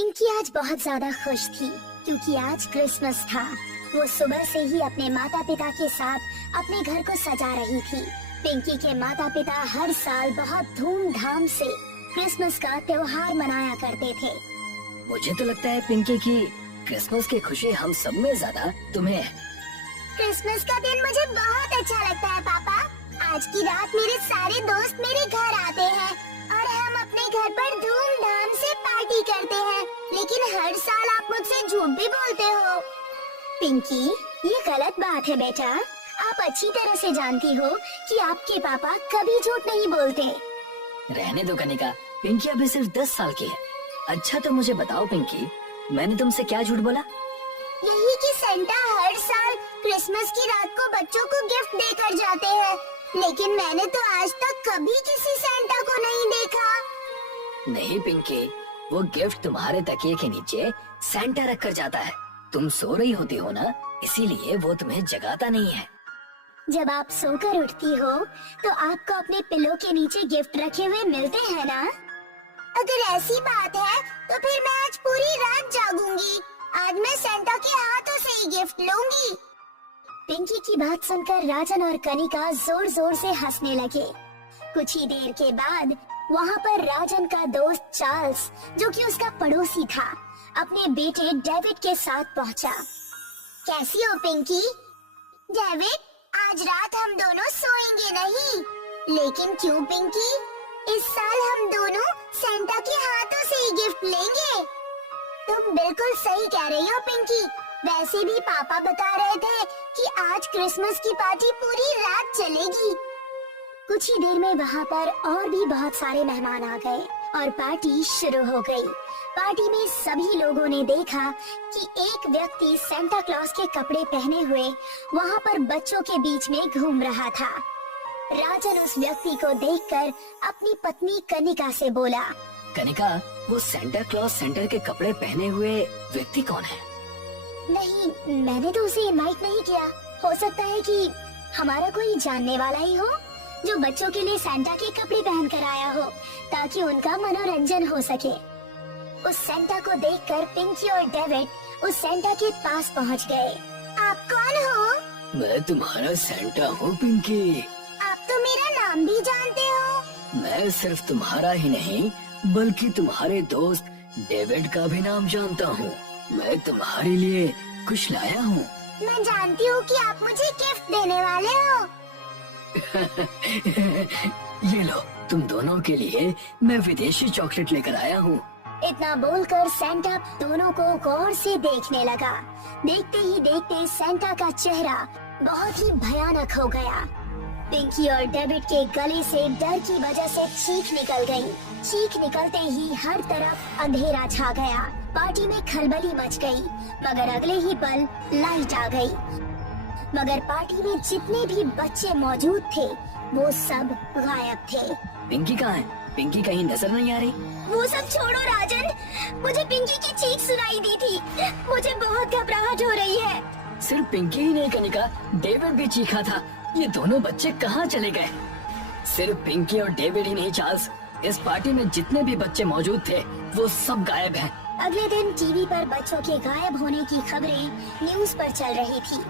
पिंकी आज बहुत ज्यादा खुश थी क्योंकि आज क्रिसमस था। वो सुबह से ही अपने माता पिता के साथ अपने घर को सजा रही थी। पिंकी के माता पिता हर साल बहुत धूमधाम से क्रिसमस का त्योहार मनाया करते थे। मुझे तो लगता है पिंकी की क्रिसमस की खुशी हम सब में ज्यादा तुम्हें है। क्रिसमस का दिन मुझे बहुत अच्छा लगता है पापा। आज की रात मेरे सारे दोस्त मेरे घर आते हैं और हम अपने घर पर धूमधाम से पार्टी करते हैं। लेकिन हर साल आप मुझसे झूठ भी बोलते हो। पिंकी, ये गलत बात है बेटा। आप अच्छी तरह से जानती हो कि आपके पापा कभी झूठ नहीं बोलते। रहने दो कनिका, पिंकी अभी सिर्फ 10 साल की है। अच्छा तो मुझे बताओ पिंकी, मैंने तुमसे क्या झूठ बोला? यही कि सेंटा हर साल क्रिसमस की रात को बच्चों को गिफ्ट देकर जाते हैं, लेकिन मैंने तो आज तक कभी किसी सेंटा को नहीं देखा। नहीं पिंकी, वो गिफ्ट तुम्हारे तकिए के नीचे सेंटा रख कर जाता है। तुम सो रही होती हो ना, इसीलिए वो तुम्हें जगाता नहीं है। जब आप सोकर उठती हो तो आपको अपने पिलो के नीचे गिफ्ट रखे हुए मिलते हैं ना? अगर ऐसी बात है तो फिर मैं आज पूरी रात जागूंगी। आज मैं सेंटा के हाथों से ही गिफ्ट लूंगी। पिंकी की बात सुनकर राजन और कनिका जोर जोर से हंसने लगे। कुछ ही देर के बाद वहाँ पर राजन का दोस्त चार्ल्स, जो कि उसका पड़ोसी था, अपने बेटे डेविड के साथ पहुँचा। कैसी हो पिंकी? डेविड, आज रात हम दोनों सोएंगे नहीं। लेकिन क्यों पिंकी? इस साल हम दोनों सेंटा के हाथों से ही गिफ्ट लेंगे। तुम बिल्कुल सही कह रही हो पिंकी। वैसे भी पापा बता रहे थे कि आज क्रिसमस की पार्टी पूरी रात चलेगी। कुछ ही देर में वहाँ पर और भी बहुत सारे मेहमान आ गए और पार्टी शुरू हो गई। पार्टी में सभी लोगों ने देखा कि एक व्यक्ति सेंटा क्लॉज के कपड़े पहने हुए वहाँ पर बच्चों के बीच में घूम रहा था। राजन उस व्यक्ति को देखकर अपनी पत्नी कनिका से बोला, कनिका, वो सेंटा क्लॉज सेंटर के कपड़े पहने हुए व्यक्ति कौन है? नहीं, मैंने तो उसे इनवाइट नहीं किया। हो सकता है कि हमारा कोई जानने वाला ही हो जो बच्चों के लिए सेंटा के कपड़े पहन कर आया हो ताकि उनका मनोरंजन हो सके। उस सेंटा को देखकर पिंकी और डेविड उस सेंटा के पास पहुंच गए। आप कौन हो? मैं तुम्हारा सेंटा हूँ पिंकी। आप तो मेरा नाम भी जानते हो। मैं सिर्फ तुम्हारा ही नहीं बल्कि तुम्हारे दोस्त डेविड का भी नाम जानता हूँ। मैं तुम्हारे लिए कुछ लाया हूँ। मैं जानती हूँ कि आप मुझे गिफ्ट देने वाले हो। ये लो, तुम दोनों के लिए मैं विदेशी चॉकलेट लेकर आया हूँ। इतना बोलकर सेंटा दोनों को गौर से देखने लगा। देखते ही देखते सेंटा का चेहरा बहुत ही भयानक हो गया। पिंकी और डेविड के गले से डर की वजह से चीख निकल गई। चीख निकलते ही हर तरफ अंधेरा छा गया। पार्टी में खलबली मच गई, मगर अगले ही पल लाइट आ गई। मगर पार्टी में जितने भी बच्चे मौजूद थे वो सब गायब थे। पिंकी कहाँ है? पिंकी कहीं नजर नहीं आ रही। वो सब छोड़ो राजन, मुझे पिंकी की चीख सुनाई दी थी। मुझे बहुत घबराहट हो रही है। सिर्फ पिंकी ही नहीं कनिका, डेविड भी चीखा था। ये दोनों बच्चे कहाँ चले गए? सिर्फ पिंकी और डेविड ही नहीं चार्ल्स, इस पार्टी में जितने भी बच्चे मौजूद थे वो सब गायब हैं। अगले दिन टीवी पर बच्चों के गायब होने की खबरें न्यूज पर चल रही थी।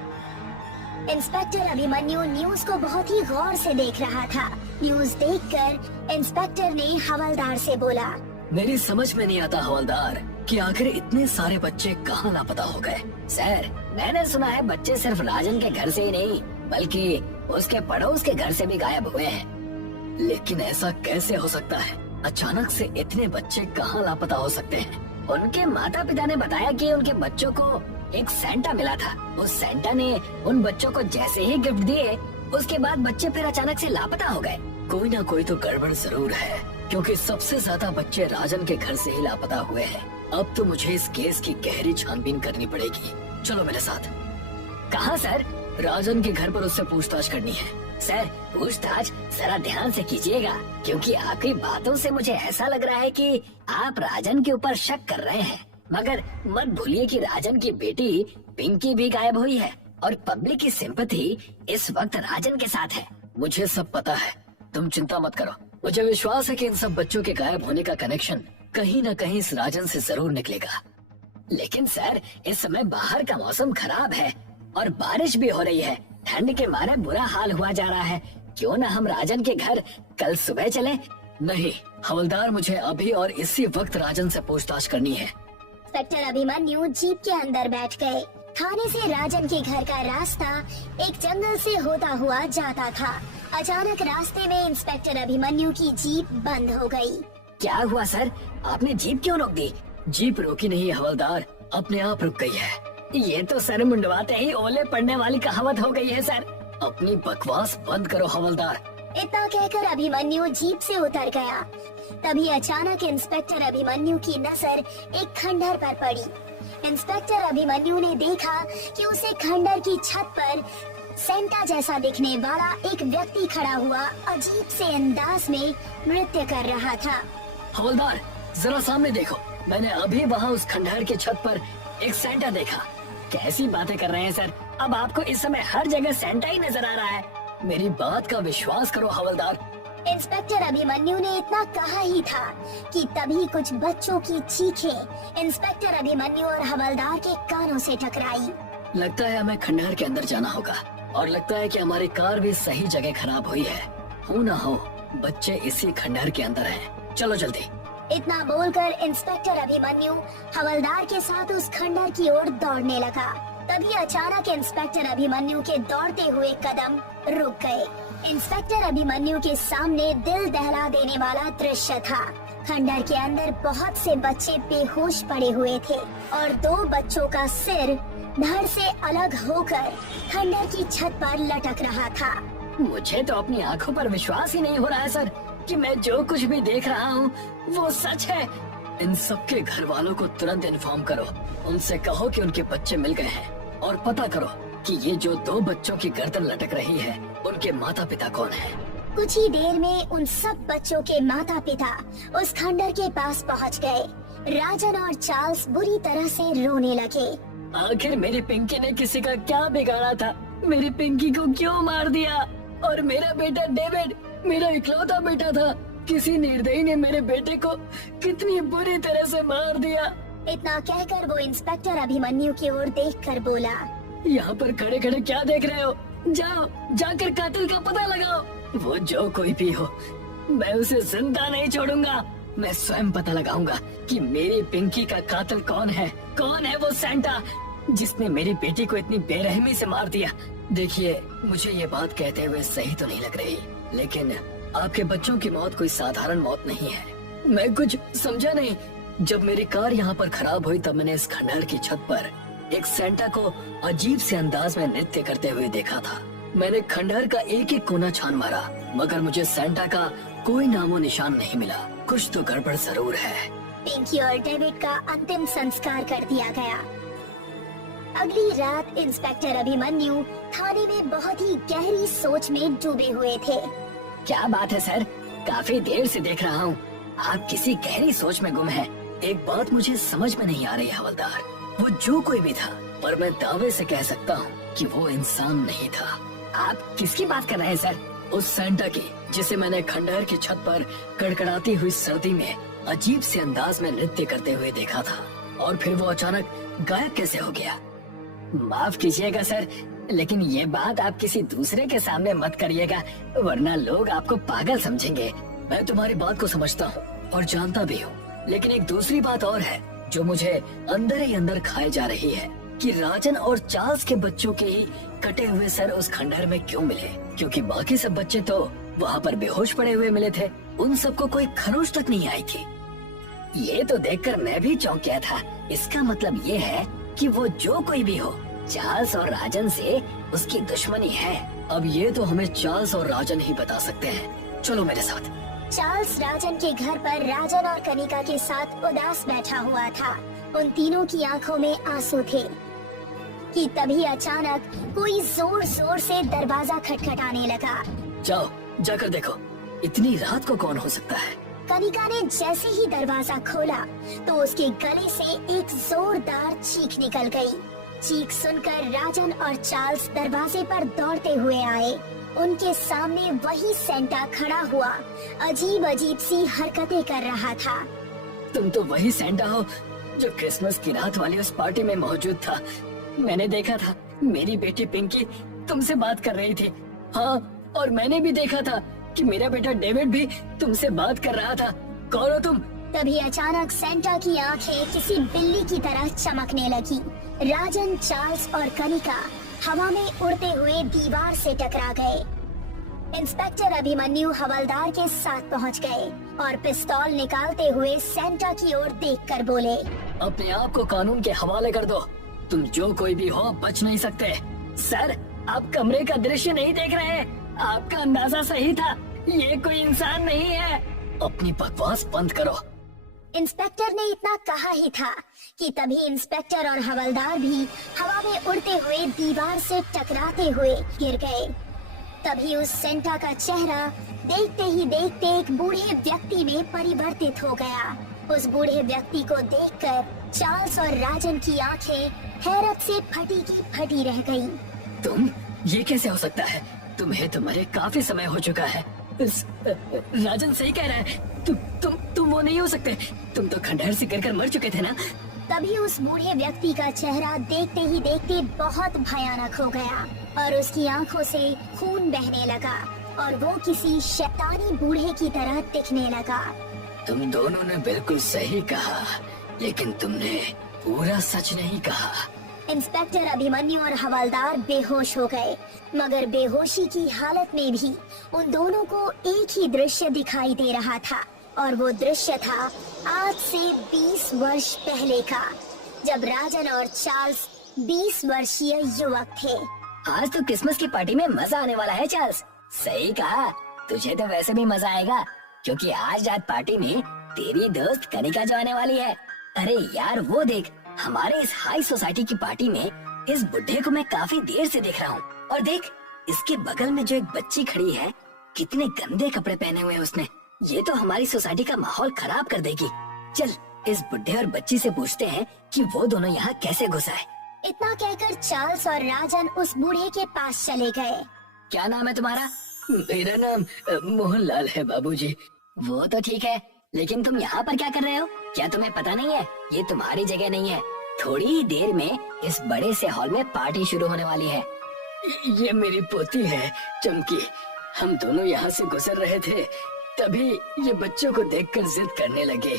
इंस्पेक्टर अभिमन्यु न्यूज को बहुत ही गौर से देख रहा था। न्यूज देखकर इंस्पेक्टर ने हवलदार से बोला, मेरी समझ में नहीं आता हवलदार कि आखिर इतने सारे बच्चे कहाँ लापता हो गए। सर, मैंने सुना है बच्चे सिर्फ राजन के घर से ही नहीं बल्कि उसके पड़ोस के घर से भी गायब हुए हैं। लेकिन ऐसा कैसे हो सकता है? अचानक से इतने बच्चे कहाँ लापता हो सकते हैं? उनके माता पिता ने बताया कि उनके बच्चों को एक सेंटा मिला था। उस सेंटा ने उन बच्चों को जैसे ही गिफ्ट दिए उसके बाद बच्चे फिर अचानक से लापता हो गए। कोई ना कोई तो गड़बड़ जरूर है, क्योंकि सबसे ज्यादा बच्चे राजन के घर से ही लापता हुए हैं। अब तो मुझे इस केस की गहरी छानबीन करनी पड़ेगी। चलो मेरे साथ। कहाँ सर? राजन के घर पर उससे पूछताछ करनी है। सर, पूछताछ जरा ध्यान से कीजिएगा, क्योंकि आपकी बातों से मुझे ऐसा लग रहा है कि आप राजन के ऊपर शक कर रहे हैं। मगर मत भूलिए कि राजन की बेटी पिंकी भी गायब हुई है और पब्लिक की सिंपैथी इस वक्त राजन के साथ है। मुझे सब पता है, तुम चिंता मत करो। मुझे विश्वास है कि इन सब बच्चों के गायब होने का कनेक्शन कहीं न कहीं इस राजन से जरूर निकलेगा। लेकिन सर, इस समय बाहर का मौसम खराब है और बारिश भी हो रही है। ठंड के मारे बुरा हाल हुआ जा रहा है। क्यों ना हम राजन के घर कल सुबह चलें? नहीं हवलदार, मुझे अभी और इसी वक्त राजन से पूछताछ करनी है। इंस्पेक्टर अभिमन्यु जीप के अंदर बैठ गए। थाने से राजन के घर का रास्ता एक जंगल से होता हुआ जाता था। अचानक रास्ते में इंस्पेक्टर अभिमन्यु की जीप बंद हो गई। क्या हुआ सर, आपने जीप क्यों रोक दी? जीप रोकी नहीं हवलदार, अपने आप रुक गई है। ये तो सर मुंडवाते ही ओले पड़ने वाली कहावत हो गई है सर। अपनी बकवास बंद करो हवलदार। इतना कहकर अभिमन्यु जीप से उतर गया। तभी अचानक इंस्पेक्टर अभिमन्यु की नजर एक खंडहर पर पड़ी। इंस्पेक्टर अभिमन्यु ने देखा कि उसे खंडहर की छत पर सेंटा जैसा दिखने वाला एक व्यक्ति खड़ा हुआ अजीब से अंदाज में नृत्य कर रहा था। हवलदार जरा सामने देखो, मैंने अभी वहाँ उस खंडहर की छत पर एक सेंटा देखा। कैसी बातें कर रहे हैं सर, अब आपको इस समय हर जगह सेंटा ही नजर आ रहा है। मेरी बात का विश्वास करो हवलदार। इंस्पेक्टर अभिमन्यु ने इतना कहा ही था कि तभी कुछ बच्चों की चीखें इंस्पेक्टर अभिमन्यु और हवलदार के कानों से टकराई। लगता है हमें खंडहर के अंदर जाना होगा और लगता है कि हमारी कार भी सही जगह खराब हुई है। हो ना हो बच्चे इसी खंडहर के अंदर हैं। चलो जल्दी। इतना बोलकर इंस्पेक्टर अभिमन्यु हवलदार के साथ उस खंडहर की ओर दौड़ने लगा। तभी अचानक इंस्पेक्टर अभिमन्यु के दौड़ते हुए कदम रुक गए। इंस्पेक्टर अभिमन्यु के सामने दिल दहला देने वाला दृश्य था। खंडहर के अंदर बहुत से बच्चे बेहोश पड़े हुए थे और दो बच्चों का सिर धड़ से अलग होकर खंडहर की छत पर लटक रहा था। मुझे तो अपनी आंखों पर विश्वास ही नहीं हो रहा है सर कि मैं जो कुछ भी देख रहा हूँ वो सच है। इन सबके घर वालों को तुरंत इन्फॉर्म करो। उनसे कहो कि उनके बच्चे मिल गए हैं और पता करो कि ये जो दो बच्चों की गर्दन लटक रही है उनके माता पिता कौन है। कुछ ही देर में उन सब बच्चों के माता पिता उस खंडहर के पास पहुंच गए। राजन और चार्ल्स बुरी तरह से रोने लगे। आखिर मेरी पिंकी ने किसी का क्या बिगाड़ा था? मेरी पिंकी को क्यों मार दिया? और मेरा बेटा डेविड मेरा इकलौता बेटा था, किसी निर्दयी ने मेरे बेटे को कितनी बुरी तरह से मार दिया। इतना कहकर वो इंस्पेक्टर अभिमन्यु की ओर देखकर बोला, यहाँ पर खड़े खड़े क्या देख रहे हो? जाओ जाकर कातिल का पता लगाओ। वो जो कोई भी हो मैं उसे जिंदा नहीं छोड़ूंगा। मैं स्वयं पता लगाऊंगा कि मेरी पिंकी का कातिल कौन है। कौन है वो सेंटा जिसने मेरी बेटी को इतनी बेरहमी से मार दिया। देखिए मुझे ये बात कहते हुए सही तो नहीं लग रही, लेकिन आपके बच्चों की मौत कोई साधारण मौत नहीं है। मैं कुछ समझा नहीं। जब मेरी कार यहाँ पर खराब हुई तब मैंने इस खंडहर की छत पर एक सेंटा को अजीब से अंदाज में नृत्य करते हुए देखा था। मैंने खंडहर का एक एक कोना छान मारा मगर मुझे सेंटा का कोई नामो निशान नहीं मिला। कुछ तो गड़बड़ जरूर है। पिंकी और डेविड का अंतिम संस्कार कर दिया गया। अगली रात इंस्पेक्टर अभिमन्यु थाने में बहुत ही गहरी सोच में डूबे हुए थे। क्या बात है सर, काफी देर से देख रहा हूँ आप किसी गहरी सोच में गुम हैं। एक बात मुझे समझ में नहीं आ रही हवलदार, वो जो कोई भी था पर मैं दावे से कह सकता हूँ कि वो इंसान नहीं था। आप किसकी बात कर रहे हैं सर? उस सेंटा की जिसे मैंने खंडहर की छत पर कड़कड़ाती हुई सर्दी में अजीब से अंदाज में नृत्य करते हुए देखा था और फिर वो अचानक गायब कैसे हो गया। माफ कीजिएगा सर, लेकिन ये बात आप किसी दूसरे के सामने मत करिएगा वरना लोग आपको पागल समझेंगे। मैं तुम्हारी बात को समझता हूँ और जानता भी हूँ, लेकिन एक दूसरी बात और है जो मुझे अंदर ही अंदर खाए जा रही है कि राजन और चार्ल्स के बच्चों के ही कटे हुए सर उस खंडहर में क्यों मिले, क्योंकि बाकी सब बच्चे तो वहाँ पर बेहोश पड़े हुए मिले थे। उन सबको कोई खरोच तक नहीं आई थी। ये तो देखकर मैं भी चौंक गया था। इसका मतलब ये है कि वो जो कोई भी हो चार्ल्स और राजन से उसकी दुश्मनी है। अब ये तो हमें चार्ल्स और राजन ही बता सकते हैं। चलो मेरे साथ। चार्ल्स राजन के घर पर राजन और कनिका के साथ उदास बैठा हुआ था। उन तीनों की आंखों में आंसू थे कि तभी अचानक कोई जोर जोर से दरवाजा खटखटाने लगा। जाओ जाकर देखो, इतनी रात को कौन हो सकता है। कनिका ने जैसे ही दरवाजा खोला तो उसके गले से एक जोरदार चीख निकल गई। चीख सुनकर राजन और चार्ल्स दरवाजे पर दौड़ते हुए आए। उनके सामने वही सेंटा खड़ा हुआ अजीब अजीब सी हरकतें कर रहा था। तुम तो वही सेंटा हो जो क्रिसमस की रात वाली उस पार्टी में मौजूद था। मैंने देखा था मेरी बेटी पिंकी तुमसे बात कर रही थी। हाँ, और मैंने भी देखा था कि मेरा बेटा डेविड भी तुमसे बात कर रहा था। कौन हो तुम? तभी अचानक सेंटा की आंखें किसी बिल्ली की तरह चमकने लगी। राजन, चार्ल्स और कनिका हवा में उड़ते हुए दीवार से टकरा गए। इंस्पेक्टर अभिमन्यु हवलदार के साथ पहुंच गए और पिस्तौल निकालते हुए सेंटा की ओर देखकर बोले, अपने आप को कानून के हवाले कर दो। तुम जो कोई भी हो बच नहीं सकते। सर, आप कमरे का दृश्य नहीं देख रहे हैं। आपका अंदाजा सही था, ये कोई इंसान नहीं है। अपनी बकवास बंद करो। इंस्पेक्टर ने इतना कहा ही था कि तभी इंस्पेक्टर और हवलदार भी हवा में उड़ते हुए दीवार से टकराते हुए गिर गए। तभी उस सेंटा का चेहरा देखते ही देखते एक बूढ़े व्यक्ति में परिवर्तित हो गया। उस बूढ़े व्यक्ति को देखकर चार्ल्स और राजन की आंखें हैरत से फटी की फटी रह गईं। तुम, ये कैसे हो सकता है? तुम्हें तो मरे काफी समय हो चुका है। राजन सही कह रहा है। तुम वो नहीं हो सकते। तुम तो खंडहर से गिरकर मर चुके थे ना। तभी उस बूढ़े व्यक्ति का चेहरा देखते ही देखते बहुत भयानक हो गया और उसकी आंखों से खून बहने लगा और वो किसी शैतानी बूढ़े की तरह दिखने लगा। तुम दोनों ने बिल्कुल सही कहा, लेकिन तुमने पूरा सच नहीं कहा। इंस्पेक्टर अभिमन्यु और हवलदार बेहोश हो गए, मगर बेहोशी की हालत में भी उन दोनों को एक ही दृश्य दिखाई दे रहा था और वो दृश्य था आज से 20 वर्ष पहले का, जब राजन और चार्ल्स 20 वर्षीय युवक थे। आज तो क्रिसमस की पार्टी में मजा आने वाला है चार्ल्स। सही कहा। तुझे तो वैसे भी मजा आएगा, क्योंकि आज रात पार्टी में तेरी दोस्त कनिका जो आने वाली है। अरे यार, वो देख, हमारे इस हाई सोसाइटी की पार्टी में इस बुढ़े को मैं काफी देर से देख रहा हूँ। और देख, इसके बगल में जो एक बच्ची खड़ी है, कितने गंदे कपड़े पहने हुए हैं उसने। ये तो हमारी सोसाइटी का माहौल खराब कर देगी। चल, इस बुढ़े और बच्ची से पूछते हैं कि वो दोनों यहाँ कैसे घुस आए। इतना कहकर चार्ल्स और राजन उस बूढ़े के पास चले गए। क्या नाम है तुम्हारा? मेरा नाम मोहनलाल है बाबूजी। वो तो ठीक है, लेकिन तुम यहाँ पर क्या कर रहे हो? क्या तुम्हें पता नहीं है ये तुम्हारी जगह नहीं है? थोड़ी ही देर में इस बड़े से हॉल में पार्टी शुरू होने वाली है। ये मेरी पोती है चमकी। हम दोनों यहाँ से गुजर रहे थे, तभी ये बच्चों को देखकर जिद करने लगे।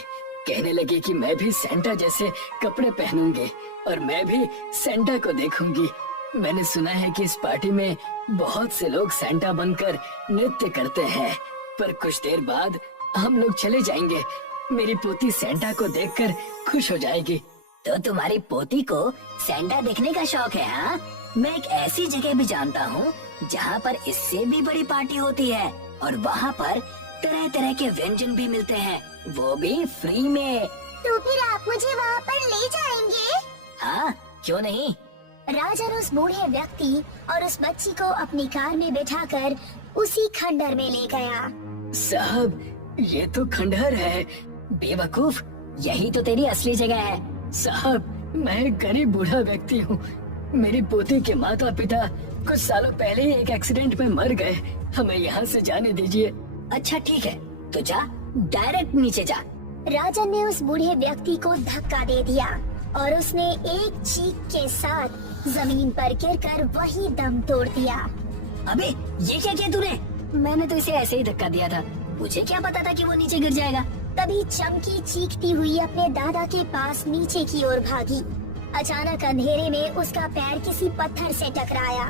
कहने लगे कि मैं भी सेंटा जैसे कपड़े पहनूंगी और मैं भी सेंटा को देखूंगी। मैंने सुना है कि इस पार्टी में बहुत से लोग सेंटा बनकर नृत्य करते हैं, पर कुछ देर बाद हम लोग चले जाएंगे। मेरी पोती सेंटा को देखकर खुश हो जाएगी। तो तुम्हारी पोती को सेंटा देखने का शौक है? हाँ, मैं एक ऐसी जगह भी जानता हूँ जहाँ पर इससे भी बड़ी पार्टी होती है और वहाँ पर तरह तरह के व्यंजन भी मिलते हैं, वो भी फ्री में। तो फिर आप मुझे वहाँ पर ले जाएंगे? हाँ, क्यों नहीं। राजन उस बूढ़े व्यक्ति और उस बच्ची को अपनी कार में बिठाकर उसी खंडहर में ले गया। साहब, ये तो खंडहर है। बेवकूफ, यही तो तेरी असली जगह है। साहब, मैं एक गरीब बूढ़ा व्यक्ति हूँ। मेरी पोती के माता पिता कुछ सालों पहले ही एक एक्सीडेंट में मर गए। हमें यहाँ से जाने दीजिए। अच्छा ठीक है, तो जा, डायरेक्ट नीचे जा। राजन ने उस बूढ़े व्यक्ति को धक्का दे दिया और उसने एक चीख के साथ जमीन पर गिरकर वही दम तोड़ दिया। अबे, ये क्या किया तूने? मैंने तो इसे ऐसे ही धक्का दिया था। मुझे क्या पता था कि वो नीचे गिर जाएगा। तभी चमकी चीखती हुई अपने दादा के पास नीचे की ओर भागी। अचानक अंधेरे में उसका पैर किसी पत्थर से टकराया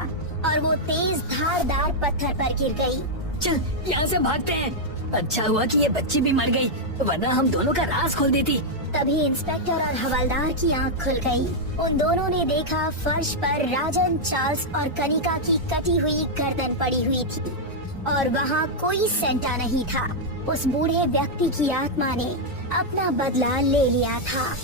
और वो तेज धारदार पत्थर पर गिर गई। चल, यहाँ से भागते हैं। अच्छा हुआ कि ये बच्ची भी मर गई, वरना हम दोनों का राज खोल देती। तभी इंस्पेक्टर और हवलदार की आंख खुल गई। उन दोनों ने देखा फर्श पर राजन, चार्ल्स और कनिका की कटी हुई गर्दन पड़ी हुई थी और वहाँ कोई सेंटा नहीं था। उस बूढ़े व्यक्ति की आत्मा ने अपना बदला ले लिया था।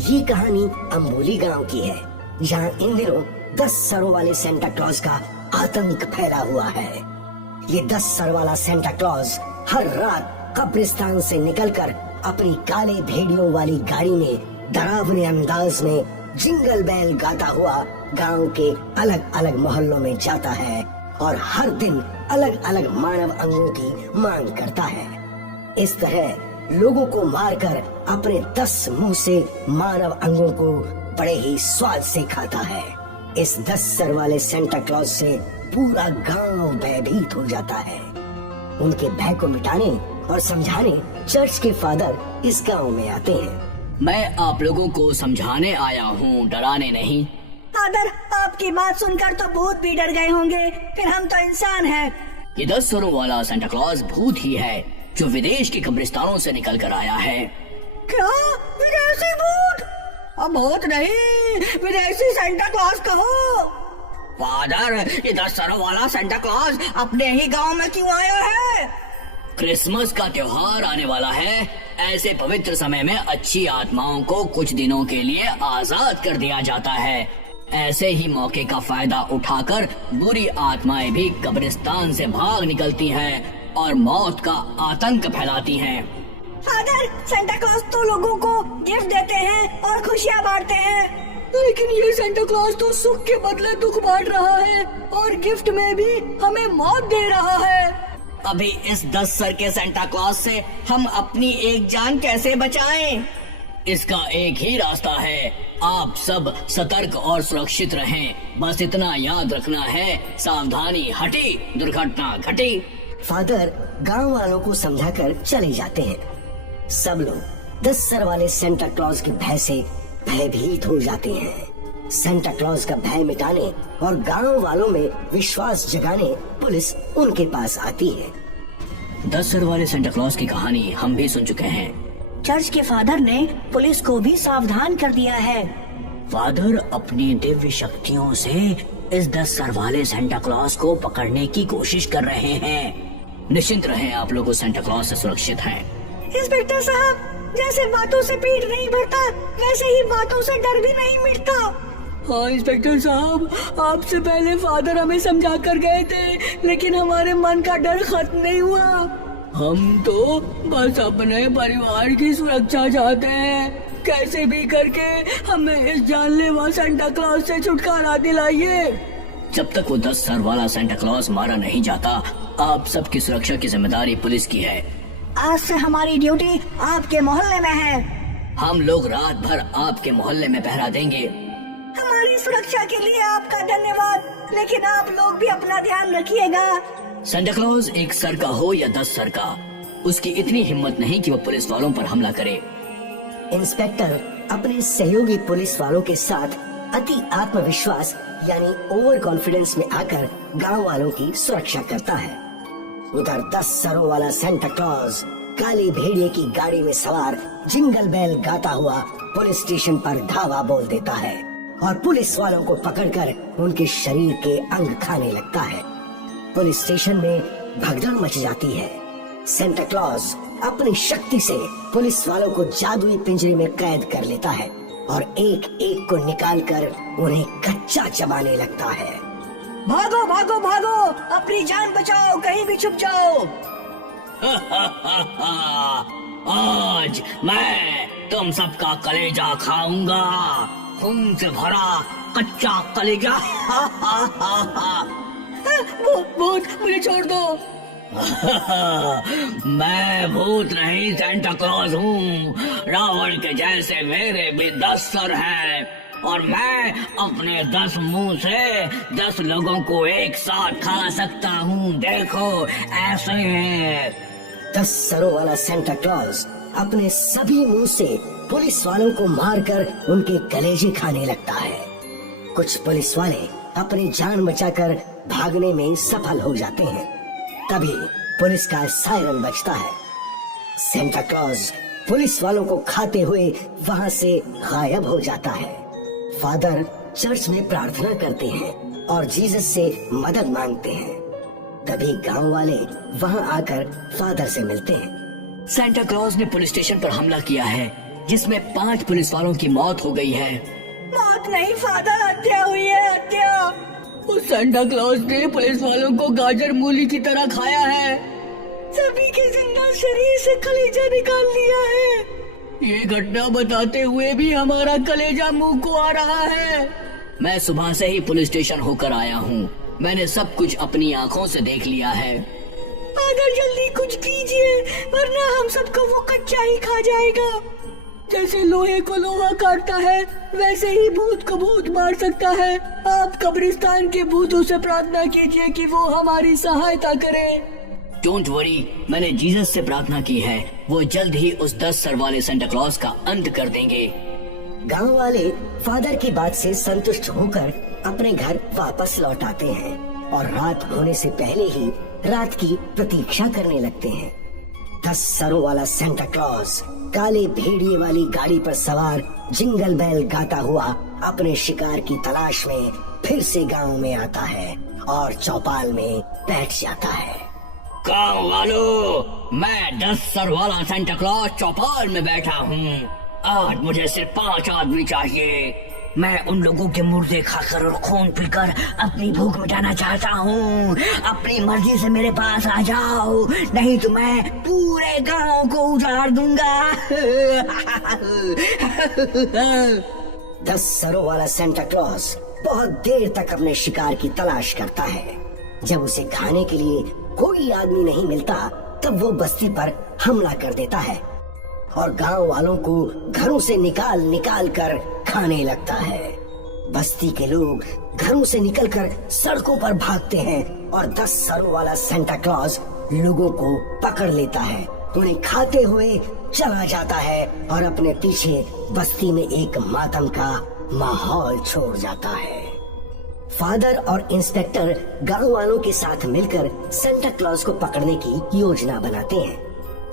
ये कहानी अम्बोली गांव की है, जहाँ इन दिनों 10 सरों वाले सेंटा क्लॉज का आतंक फैला हुआ है। ये 10 सर वाला सेंटा क्लॉज हर रात कब्रिस्तान से निकलकर अपनी काले भेड़ियों वाली गाड़ी में डरावने अंदाज में जिंगल बेल गाता हुआ गांव के अलग अलग मोहल्लों में जाता है और हर दिन अलग अलग मानव अंगों की मांग करता है। इस तरह लोगों को मारकर अपने 10 मुंह से मानव अंगों को बड़े ही स्वाद से खाता है। इस 10 सर वाले सेंटा क्लॉज से पूरा गांव भयभीत हो जाता है। उनके भय को मिटाने और समझाने चर्च के फादर इस गांव में आते हैं। मैं आप लोगों को समझाने आया हूँ, डराने नहीं। फादर, आपकी बात सुनकर तो भूत भी डर गए होंगे, फिर हम तो इंसान हैं। ये 10 सरों वाला सेंटा क्लॉज भूत ही है जो विदेश के कब्रिस्तानों से निकल कर आया है। क्या? विदेशी भूत? अब भूत नहीं, विदेशी सेंटा क्लॉज कहो। फादर, ये 10 सरों वाला सेंटा क्लॉज अपने ही गांव में क्यों आया है? क्रिसमस का त्योहार आने वाला है। ऐसे पवित्र समय में अच्छी आत्माओं को कुछ दिनों के लिए आजाद कर दिया जाता है। ऐसे ही मौके का फायदा उठाकर बुरी आत्माएं भी कब्रिस्तान से भाग निकलती हैं और मौत का आतंक फैलाती हैं। फादर, सेंटा क्लॉज तो लोगों को गिफ्ट देते हैं और खुशियाँ बांटते हैं, लेकिन ये सेंटा क्लॉज तो सुख के बदले दुख बांट रहा है और गिफ्ट में भी हमें मौत दे रहा है। अभी इस 10 सर के सेंटा क्लॉज से हम अपनी एक जान कैसे बचाएं? इसका एक ही रास्ता है, आप सब सतर्क और सुरक्षित रहें। बस इतना याद रखना है, सावधानी हटी, दुर्घटना घटी। फादर गांव वालों को समझाकर चले जाते हैं। सब लोग 10 सर वाले सेंटा क्लॉज के भय से भयभीत हो जाते हैं। सेंटा क्लॉज का भय मिटाने और गांव वालों में विश्वास जगाने पुलिस उनके पास आती है। 10 सर वाले सेंटा क्लॉज की कहानी हम भी सुन चुके हैं। चर्च के फादर ने पुलिस को भी सावधान कर दिया है। फादर अपनी दिव्य शक्तियों से इस 10 सर वाले सेंटा क्लॉज को पकड़ने की कोशिश कर रहे हैं। निश्चिंत रहें, आप लोग उस सेंटा क्लॉज से सुरक्षित हैं। इंस्पेक्टर साहब, जैसे बातों से पेट नहीं भरता, वैसे ही बातों से डर भी नहीं मिटता। हाँ इंस्पेक्टर साहब, आपसे पहले फादर हमें समझा कर गए थे, लेकिन हमारे मन का डर खत्म नहीं हुआ। हम तो बस अपने परिवार की सुरक्षा चाहते हैं। कैसे भी करके हमें इस जानलेवा सेंटा क्लॉज से छुटकारा दिलाइए। जब तक वो 10 सर वाला सेंटा क्लॉज मारा नहीं जाता, आप सबकी सुरक्षा की जिम्मेदारी पुलिस की है। आज से हमारी ड्यूटी आपके मोहल्ले में है। हम लोग रात भर आपके मोहल्ले में पहरा देंगे। हमारी सुरक्षा के लिए आपका धन्यवाद, लेकिन आप लोग भी अपना ध्यान रखिएगा। सेंटा क्लॉज एक सर का हो या 10 सर का, उसकी इतनी हिम्मत नहीं कि वो पुलिस वालों पर हमला करे। इंस्पेक्टर अपने सहयोगी पुलिस वालों के साथ अति आत्मविश्वास यानी ओवर कॉन्फिडेंस में आकर गांव वालों की सुरक्षा करता है। उधर 10 सरों वाला सेंटा क्लॉज काली भेड़िए की गाड़ी में सवार जिंगल बेल गाता हुआ पुलिस स्टेशन पर धावा बोल देता है और पुलिस वालों को पकड़कर उनके शरीर के अंग खाने लगता है। पुलिस स्टेशन में भगदड़ मच जाती है। सेंटा क्लॉज अपनी शक्ति से पुलिस वालों को जादुई पिंजरे में कैद कर लेता है और एक एक को निकालकर उन्हें कच्चा चबाने लगता है। भागो भागो भागो, अपनी जान बचाओ, कहीं भी छुप जाओ। आज मैं तुम सबका कलेजा खाऊंगा, खून से भरा कच्चा कलेजा। भूत, मुझे छोड़ दो। मैं भूत नहीं, सेंटा क्लॉज हूँ। रावण के जैसे मेरे भी 10 सर हैं और मैं अपने 10 मुंह से 10 लोगों को एक साथ खा सकता हूँ। देखो, ऐसे है। 10 सरों वाला सेंटा क्लॉज अपने सभी मुंह से पुलिस वालों को मारकर उनके कलेजे खाने लगता है। कुछ पुलिस वाले अपनी जान बचाकर भागने में सफल हो जाते हैं। तभी पुलिस का सायरन बजता है। सेंटा क्लॉज पुलिस वालों को खाते हुए वहाँ से गायब हो जाता है। फादर चर्च में प्रार्थना करते हैं और जीसस से मदद मांगते हैं। तभी गांव वाले वहाँ आकर फादर से मिलते हैं। सेंटा क्लॉज ने पुलिस स्टेशन पर हमला किया है, जिसमें 5 पुलिस वालों की मौत हो गई है। मौत नहीं फादर, हत्या हुई है, हत्या। उस सेंटा क्लॉज ने पुलिस वालों को गाजर मूली की तरह खाया है। सभी के जिंदा शरीर से कलेजा निकाल लिया है। ये घटना बताते हुए भी हमारा कलेजा मुंह को आ रहा है। मैं सुबह से ही पुलिस स्टेशन होकर आया हूँ। मैंने सब कुछ अपनी आँखों से देख लिया है। फादर जल्दी कुछ कीजिए, वरना हम सबको वो कच्चा ही खा जाएगा। जैसे लोहे को लोहा काटता है, वैसे ही भूत को भूत मार सकता है। आप कब्रिस्तान के भूतों से प्रार्थना कीजिए कि वो हमारी सहायता करें। डोंट वरी, मैंने जीसस से प्रार्थना की है, वो जल्द ही उस 10 सर वाले सेंटा क्लॉज का अंत कर देंगे। गांव वाले फादर की बात से संतुष्ट होकर अपने घर वापस लौट आते हैं और रात होने से पहले ही रात की प्रतीक्षा करने लगते हैं। 10 सरों वाला सेंटा क्लॉज काले भेड़िए वाली गाड़ी पर सवार जिंगल बेल गाता हुआ अपने शिकार की तलाश में फिर से गांव में आता है और चौपाल में बैठ जाता है। गाँव वालों, मैं 10 सर वाला सेंटा क्लॉज चौपाल में बैठा हूँ। आज मुझे सिर्फ 5 आदमी चाहिए। मैं उन लोगों के मुर्दे खाकर और खून पीकर अपनी भूख मिटाना चाहता हूँ। अपनी मर्जी से मेरे पास आ जाओ, नहीं तो मैं पूरे गांव को उजाड़ दूंगा। 10 सरों वाला सेंटा क्लॉज बहुत देर तक अपने शिकार की तलाश करता है। जब उसे खाने के लिए कोई आदमी नहीं मिलता, तब वो बस्ती पर हमला कर देता है और गांव वालों को घरों से निकाल निकाल कर खाने लगता है। बस्ती के लोग घरों से निकलकर सड़कों पर भागते हैं और 10 सरों वाला सेंटा क्लॉज लोगों को पकड़ लेता है, उन्हें खाते हुए चला जाता है और अपने पीछे बस्ती में एक मातम का माहौल छोड़ जाता है। फादर और इंस्पेक्टर गांव वालों के साथ मिलकर सेंटा क्लॉज को पकड़ने की योजना बनाते हैं।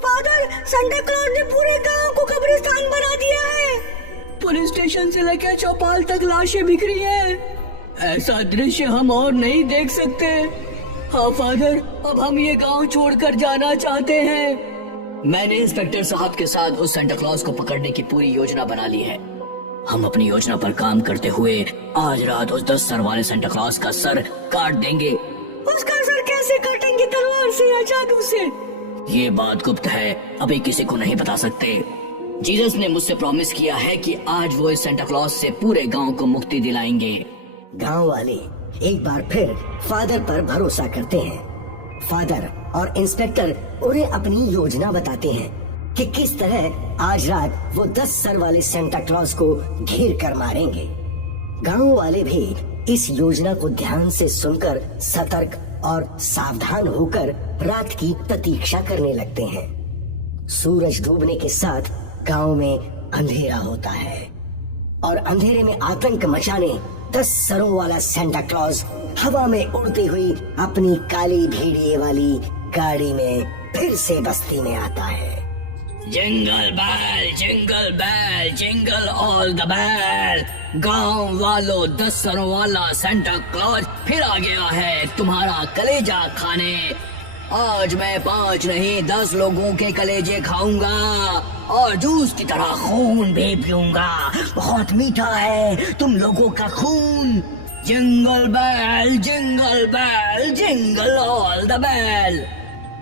फादर, सेंटा क्लॉज ने पूरे गांव को कब्रिस्तान बना दिया है। पुलिस स्टेशन से लेकर चौपाल तक लाशें बिखरी हैं। ऐसा दृश्य हम और नहीं देख सकते। हाँ फादर, अब हम ये गांव छोड़कर जाना चाहते हैं। मैंने इंस्पेक्टर साहब के साथ उस सेंटा क्लॉज को पकड़ने की पूरी योजना बना ली है। हम अपनी योजना पर काम करते हुए आज रात उस 10 सर वाले सेंटा क्लॉज का सर काट देंगे। उसका सर कैसे काटेंगे, तलवार से या जादू से? ये बात गुप्त है, अभी किसी को नहीं बता सकते। जीसस ने मुझसे प्रॉमिस किया है कि आज वो इस सेंटा क्लॉज से पूरे गांव को मुक्ति दिलाएंगे। गांव वाले एक बार फिर फादर पर भरोसा करते हैं। फादर और इंस्पेक्टर उन्हें अपनी योजना बताते हैं कि किस तरह आज रात वो 10 सर वाले सेंटा क्लॉज को घेर कर मारेंगे। गांव वाले भी इस योजना को ध्यान से सुनकर सतर्क और सावधान होकर रात की प्रतीक्षा करने लगते हैं। सूरज डूबने के साथ गांव में अंधेरा होता है और अंधेरे में आतंक मचाने 10 सरों वाला सेंटा क्लॉज हवा में उड़ती हुई अपनी काली भेड़िए वाली गाड़ी में फिर से बस्ती में आता है। Jingle bell, jingle all the bell. गांव वालों, 10 सरों वाला सेंटा क्लॉज फिर आ गया है तुम्हारा कलेजा खाने। आज मैं 5 नहीं 10 लोगों के कलेजे खाऊंगा और जूस की तरह खून भी पीऊंगा। बहुत मीठा है तुम लोगों का खून। Jingle bell, jingle all the bell.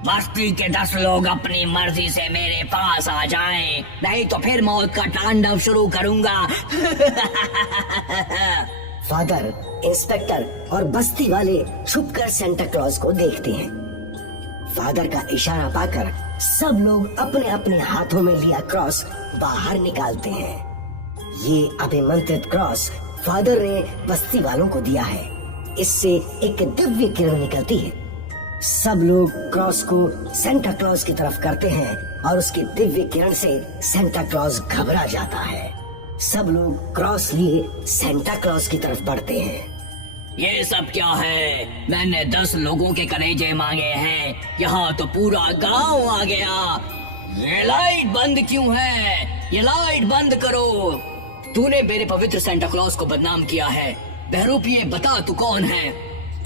बस्ती के 10 लोग अपनी मर्जी से मेरे पास आ जाएं, नहीं तो फिर मौत का तांडव शुरू करूंगा। फादर, इंस्पेक्टर और बस्ती वाले छुपकर सेंटा क्लॉज को देखते हैं। फादर का इशारा पाकर सब लोग अपने अपने हाथों में लिया क्रॉस बाहर निकालते हैं। ये अभिमंत्रित क्रॉस फादर ने बस्ती वालों को दिया है। इससे एक दिव्य किरण निकलती है। सब लोग क्रॉस को सेंटा क्लॉज की तरफ करते हैं और उसकी दिव्य किरण से सेंटा क्लॉज घबरा जाता है। सब लोग क्रॉस लिए सेंटा क्लॉज की तरफ बढ़ते हैं। ये सब क्या है? मैंने 10 लोगों के कलेजे मांगे हैं, यहाँ तो पूरा गांव आ गया। ये लाइट बंद क्यों है? ये लाइट बंद करो। तूने मेरे पवित्र सेंटा क्लॉज को बदनाम किया है। बहरूपिये, बता तू कौन है?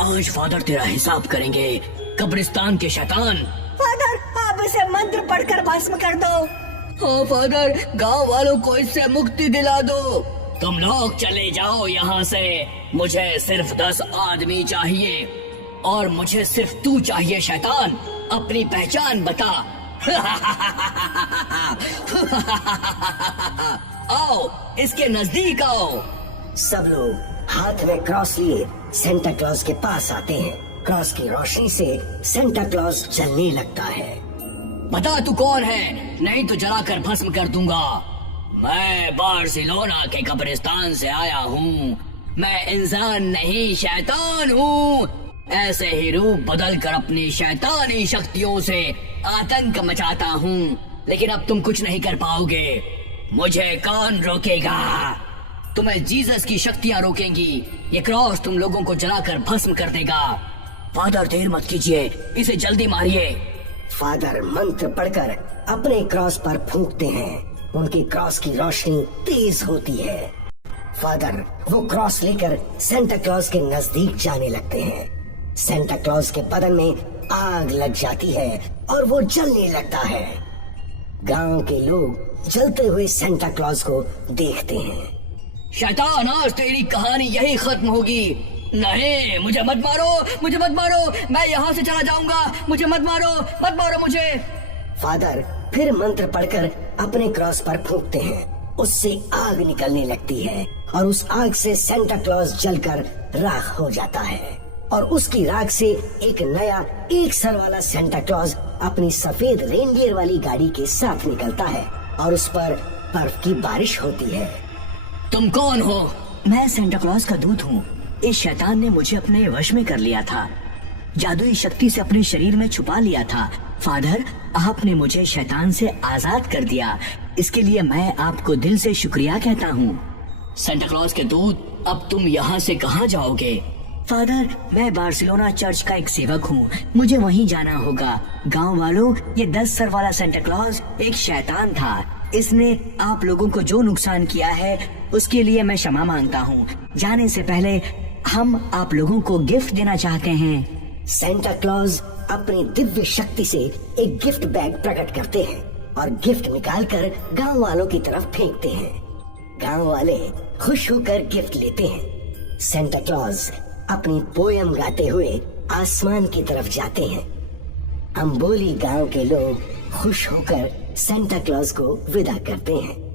आज फादर तेरा हिसाब करेंगे, कब्रिस्तान के शैतान। फादर, आप इसे मंत्र पढ़कर भस्म कर दो। हाँ फादर, गांव वालों को इससे मुक्ति दिला दो। तुम लोग चले जाओ यहाँ से। मुझे सिर्फ 10 आदमी चाहिए और मुझे सिर्फ तू चाहिए शैतान। अपनी पहचान बता। आओ, इसके नजदीक आओ। सब लोग हाथ में क्रॉस लिए सेंटा क्लॉज के पास आते हैं क्रॉस की रोशनी से सेंटा क्लॉज जलने लगता है। बता तू कौन है, नहीं तो जलाकर भस्म कर दूंगा। मैं बार्सिलोना के कब्रिस्तान से आया हूँ। मैं इंसान नहीं शैतान हूँ। ऐसे ही रूप बदल कर अपनी शैतानी शक्तियों से आतंक मचाता हूँ, लेकिन अब तुम कुछ नहीं कर पाओगे। मुझे कौन रोकेगा? तुम्हें जीसस की शक्तियाँ रोकेंगी। ये क्रॉस तुम लोगों को जलाकर भस्म कर देगा। फादर देर मत कीजिए, इसे जल्दी मारिए। फादर मंत्र पढ़कर अपने क्रॉस पर फूंकते हैं। उनकी क्रॉस की रोशनी तेज होती है। फादर वो क्रॉस लेकर सेंटा क्लॉज के नजदीक जाने लगते हैं। सेंटा क्लॉज के बदन में आग लग जाती है और वो जलने लगता है। गांव के लोग जलते हुए सेंटा क्लॉज को देखते हैं। शैतान, आज तेरी कहानी यही खत्म होगी। नहीं, मुझे मत मारो, मुझे मत मारो, मैं यहाँ से चला जाऊंगा। मुझे मत मारो, मत मारो मुझे। फादर फिर मंत्र पढ़कर अपने क्रॉस पर फूंकते हैं। उससे आग निकलने लगती है और उस आग से सेंटा क्लॉज जलकर राख हो जाता है और उसकी राख से एक नया 1 सर वाला सेंटा क्लॉज अपनी सफेद रेनडियर वाली गाड़ी के साथ निकलता है और उस पर बर्फ की बारिश होती है। तुम कौन हो? मैं सेंटा क्लॉज का दूत हूँ। इस शैतान ने मुझे अपने वश में कर लिया था, जादुई शक्ति से अपने शरीर में छुपा लिया था। फादर, आपने मुझे शैतान से आजाद कर दिया, इसके लिए मैं आपको दिल से शुक्रिया कहता हूँ। सेंटा क्लॉज के दूत, अब तुम यहाँ से कहाँ जाओगे? फादर, मैं बार्सिलोना चर्च का एक सेवक हूँ, मुझे वहीं जाना होगा। गांव वालों, ये 10 सर वाला सेंटा क्लॉज एक शैतान था। इसने आप लोगों को जो नुकसान किया है उसके लिए मैं क्षमा मांगता हूँ। जाने से पहले हम आप लोगों को गिफ्ट देना चाहते हैं। सेंटा क्लॉज अपनी दिव्य शक्ति से एक गिफ्ट बैग प्रकट करते हैं और गिफ्ट निकालकर गांव वालों की तरफ फेंकते हैं। गांव वाले खुश होकर गिफ्ट लेते हैं। सेंटा क्लॉज अपनी पोयम गाते हुए आसमान की तरफ जाते हैं। अंबोली गांव के लोग खुश होकर सेंटा क्लॉज को विदा करते हैं।